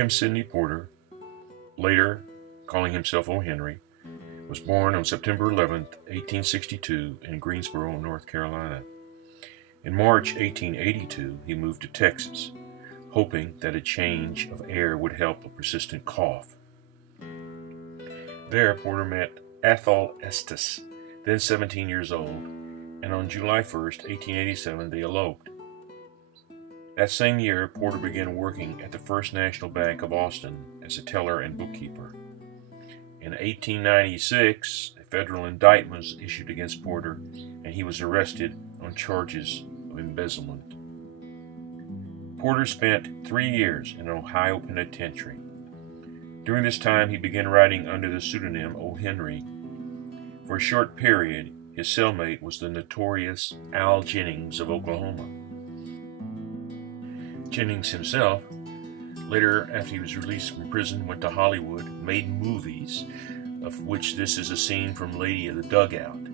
William Sidney Porter, later calling himself O. Henry, was born on September 11, 1862 in Greensboro, North Carolina. In March 1882, he moved to Texas, hoping that a change of air would help a persistent cough. There, Porter met Athol Estes, then 17 years old, and on July 1, 1887, they eloped. That same year, Porter began working at the First National Bank of Austin as a teller and bookkeeper. In 1896, a federal indictment was issued against Porter, and he was arrested on charges of embezzlement. Porter spent 3 years in an Ohio penitentiary. During this time, he began writing under the pseudonym O. Henry. For a short period, his cellmate was the notorious Al Jennings of Oklahoma. Jennings himself, later after he was released from prison, went to Hollywood, made movies, of which this is a scene from Lady of the Dugout.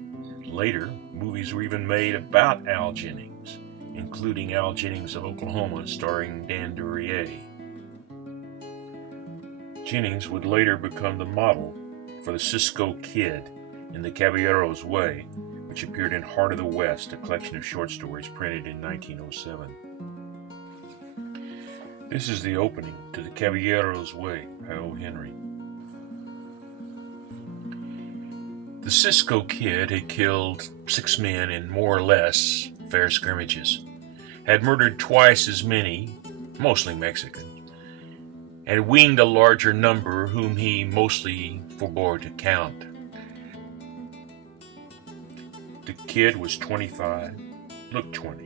Later, movies were even made about Al Jennings, including Al Jennings of Oklahoma, starring Dan Duryea. Jennings would later become the model for the Cisco Kid in the Caballero's Way, which appeared in Heart of the West, a collection of short stories printed in 1907. This is the opening to the Caballero's Way by O. Henry. The Cisco Kid had killed 6 men in more or less fair scrimmages, had murdered twice as many, mostly Mexicans, and winged a larger number whom he mostly forbore to count. The kid was 25, looked 20,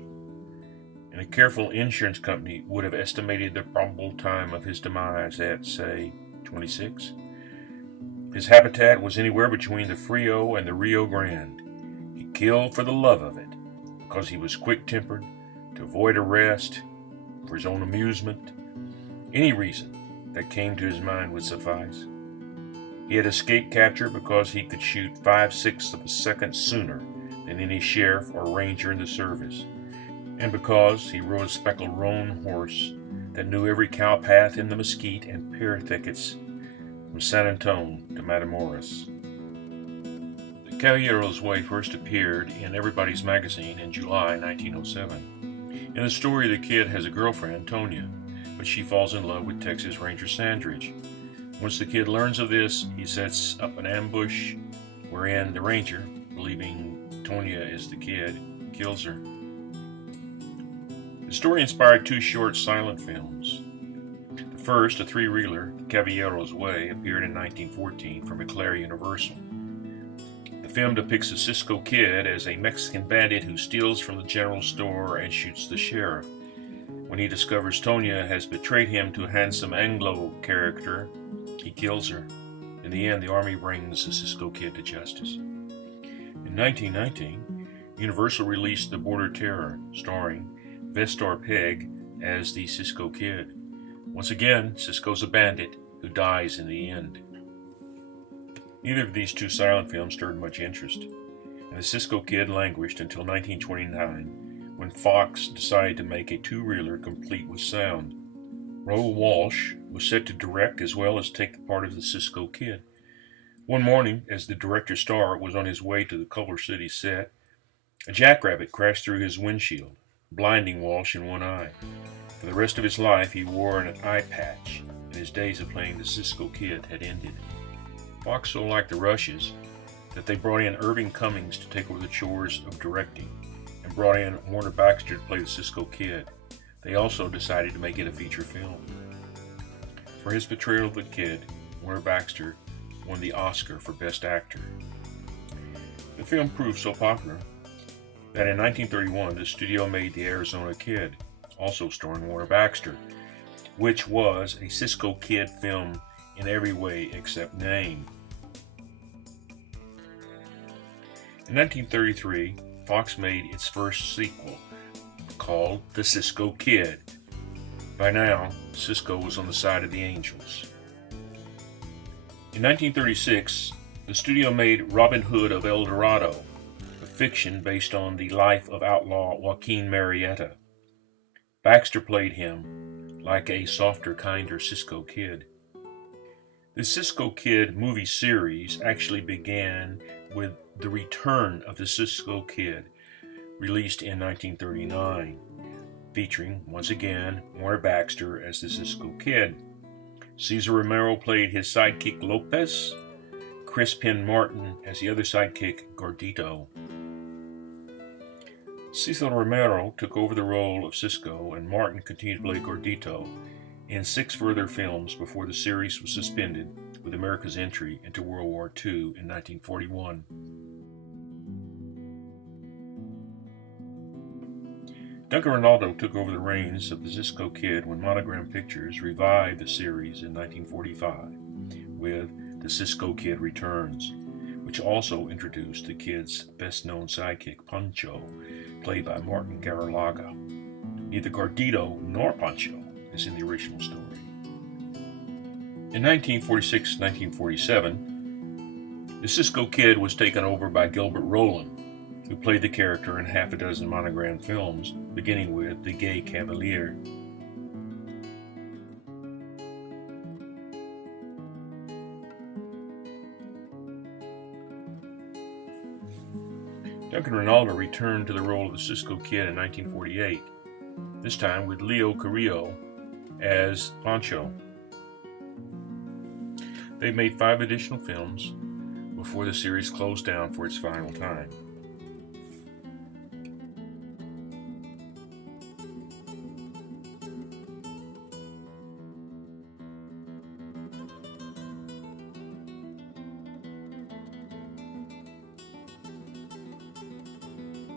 and a careful insurance company would have estimated the probable time of his demise at, say, 26. His habitat was anywhere between the Frio and the Rio Grande. He killed for the love of it, because he was quick-tempered, to avoid arrest, for his own amusement. Any reason that came to his mind would suffice. He had escaped capture because he could shoot 5/6 of a second sooner than any sheriff or ranger in the service, and because he rode a speckled roan horse that knew every cow path in the mesquite and pear thickets from San Antone to Matamoros. The Caballero's Way first appeared in Everybody's Magazine in July 1907. In the story, the kid has a girlfriend, Tonya, but she falls in love with Texas Ranger Sandridge. Once the kid learns of this, he sets up an ambush wherein the ranger, believing Tonya is the kid, kills her. The story inspired 2 short silent films. The first, a 3-reeler, The Caballero's Way, appeared in 1914 from McClare Universal. The film depicts the Cisco Kid as a Mexican bandit who steals from the general store and shoots the sheriff. When he discovers Tonya has betrayed him to a handsome Anglo character, he kills her. In the end, the army brings the Cisco Kid to justice. In 1919, Universal released The Border Terror, starring Vestar Pegg as the Cisco Kid. Once again, Cisco's a bandit who dies in the end. Neither of these 2 silent films stirred much interest, and the Cisco Kid languished until 1929, when Fox decided to make a 2-reeler complete with sound. Raoul Walsh was set to direct as well as take the part of the Cisco Kid. One morning, as the director star was on his way to the Culver City set, a jackrabbit crashed through his windshield, blinding Walsh in one eye. For the rest of his life, he wore an eye patch, and his days of playing the Cisco Kid had ended. Fox so liked the Rushes that they brought in Irving Cummings to take over the chores of directing, and brought in Warner Baxter to play the Cisco Kid. They also decided to make it a feature film. For his portrayal of the kid, Warner Baxter won the Oscar for Best Actor. The film proved so popular that in 1931 the studio made The Arizona Kid, also starring Warner Baxter, which was a Cisco Kid film in every way except name. In 1933, Fox made its first sequel, called The Cisco Kid. By now, Cisco was on the side of the Angels. In 1936, the studio made Robin Hood of El Dorado, a fiction based on the life of outlaw Joaquin Murrieta. Baxter played him, like a softer, kinder Cisco Kid. The Cisco Kid movie series actually began with The Return of the Cisco Kid, released in 1939, featuring, once again, Warner Baxter as the Cisco Kid. Cesar Romero played his sidekick Lopez, Chris Penn Martin as the other sidekick Gordito. Cesar Romero took over the role of Cisco, and Martin continued to play Gordito in 6 further films before the series was suspended with America's entry into World War II in 1941. Duncan Ronaldo took over the reins of the Cisco Kid when Monogram Pictures revived the series in 1945 with The Cisco Kid Returns, which also introduced the kid's best-known sidekick, Pancho, played by Martin Garalaga. Neither Gordito nor Pancho is in the original story. In 1946-1947, the Cisco Kid was taken over by Gilbert Roland, who played the character in half a dozen Monogram films, beginning with The Gay Caballero. Duncan Ronaldo returned to the role of the Cisco Kid in 1948, this time with Leo Carrillo as Pancho. They made 5 additional films before the series closed down for its final time.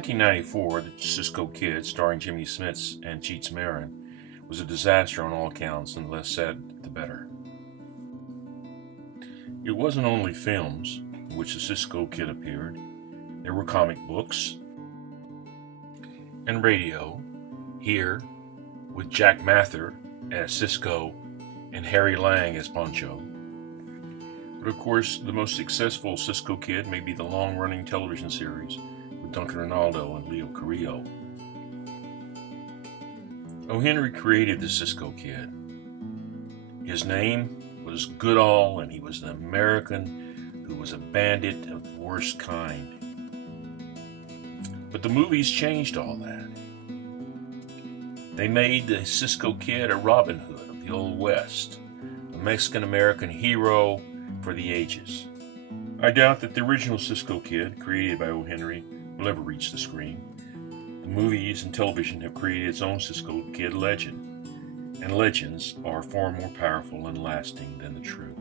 In 1994, The Cisco Kid, starring Jimmy Smits and Cheats Marin, was a disaster on all accounts, and the less said, the better. It wasn't only films in which the Cisco Kid appeared. There were comic books and radio, here with Jack Mather as Cisco and Harry Lang as Pancho. But of course, the most successful Cisco Kid may be the long-running television series with Duncan Ronaldo and Leo Carrillo. O. Henry created the Cisco Kid. His name was Goodall, and he was an American who was a bandit of the worst kind. But the movies changed all that. They made the Cisco Kid a Robin Hood of the Old West, a Mexican-American hero for the ages. I doubt that the original Cisco Kid, created by O. Henry, will ever reach the screen. The movies and television have created its own Cisco Kid legend, and legends are far more powerful and lasting than the truth.